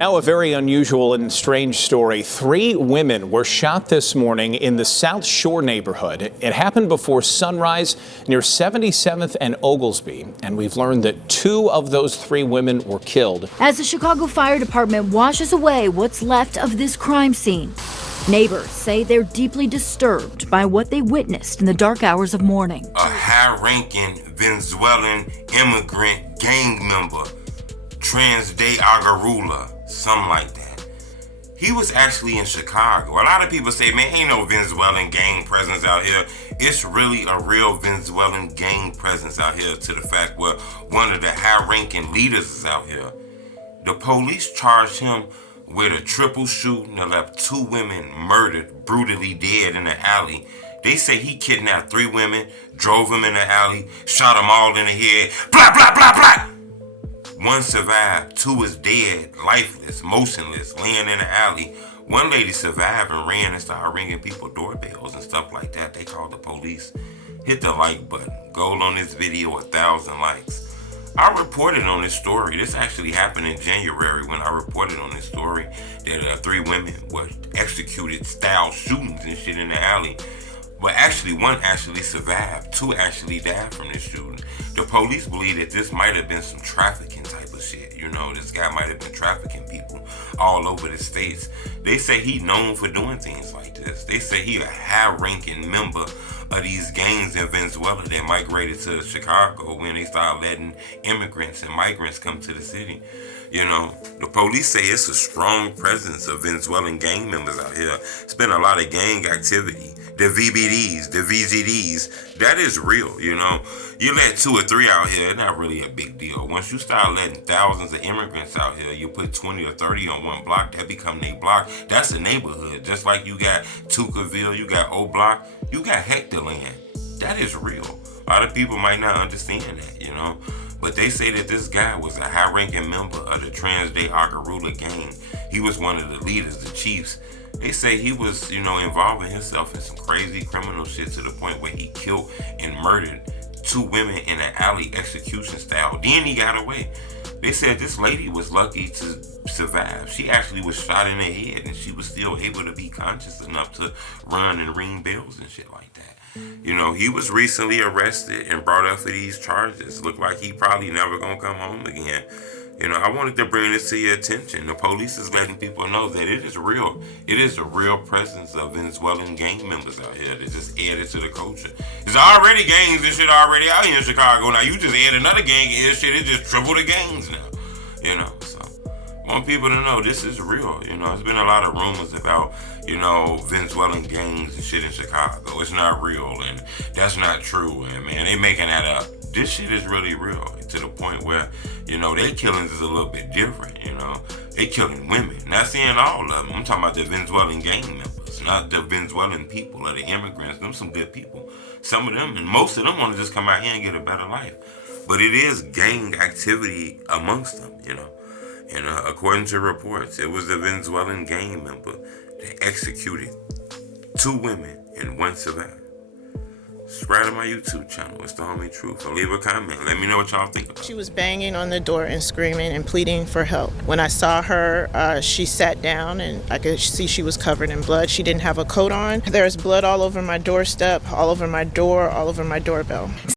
Now, a very unusual and strange story. 3 women were shot this morning in the South Shore neighborhood. It happened before sunrise near 77th and Oglesby, and we've learned that 2 of those 3 women were killed. As the Chicago Fire Department washes away what's left of this crime scene, neighbors say they're deeply disturbed by what they witnessed in the dark hours of morning. A high-ranking Venezuelan immigrant gang member, Trans de Agarula, something like that. He was actually in Chicago. A lot of people say, man, ain't no Venezuelan gang presence out here. It's really a real Venezuelan gang presence out here, to the fact where one of the high-ranking leaders is out here. The police charged him with a triple shooting that left 2 women murdered, brutally dead in the alley. They say he kidnapped 3 women, drove them in the alley, shot them all in the head, blah, blah, blah, blah. 1 survived, 2 is dead, lifeless, motionless, laying in the alley. 1 lady survived and ran and started ringing people doorbells and stuff like that. They called the police. Hit the like button. Goal on this video, 1,000 likes. I reported on this story. This actually happened in January when I reported on this story that 3 women were executed style shootings and shit in the alley. But actually, 1 actually survived. 2 actually died from this shooting. The police believe that this might have been some trafficking type of shit. You know, this guy might have been trafficking people all over the states. They say he's known for doing things like this. They say he a high-ranking member of these gangs in Venezuela that migrated to Chicago when they started letting immigrants and migrants come to the city. You know, the police say it's a strong presence of Venezuelan gang members out here. It's been a lot of gang activity. The VBDs, the VGDs, that is real, you know. You let 2 or 3 out here, it's not really a big deal. Once you start letting thousands of immigrants out here, you put 20 or 30 on 1 block, that become their block. That's a neighborhood. Just like you got Tucaville, you got O Block, you got hectare land. That is real. A lot of people might not understand that, you know. But they say that this guy was a high-ranking member of the Trans de Agarula gang. He was one of the leaders, the chiefs. They say he was, you know, involving himself in some crazy criminal shit to the point where he killed and murdered 2 women in an alley execution style. Then he got away. They said this lady was lucky to survive. She actually was shot in the head and she was still able to be conscious enough to run and ring bells and shit like that. You know, he was recently arrested and brought up for these charges. Looked like he probably never gonna come home again. You know, I wanted to bring this to your attention. The police is letting people know that it is real. It is a real presence of Venezuelan gang members out here that just added to the culture. There's already gangs and shit already out here in Chicago. Now you just add another gang in here, shit, it just triple the gangs now. You know, so I want people to know this is real. You know, there's been a lot of rumors about, you know, Venezuelan gangs and shit in Chicago. It's not real and that's not true. And man, they making that up. This shit is really real to the point where, you know, their killings is a little bit different, you know. They killing women. Not saying all of them. I'm talking about the Venezuelan gang members, not the Venezuelan people or the immigrants. Them some good people. Some of them, and most of them want to just come out here and get a better life. But it is gang activity amongst them, you know. And according to reports, it was a Venezuelan gang member that executed 2 women and 1 survived. Subscribe to my YouTube channel, It's the Homie Truth, and leave a comment. Let me know what y'all think about it. She was banging on the door and screaming and pleading for help. When I saw her, she sat down and I could see she was covered in blood. She didn't have a coat on. There's blood all over my doorstep, all over my door, all over my doorbell.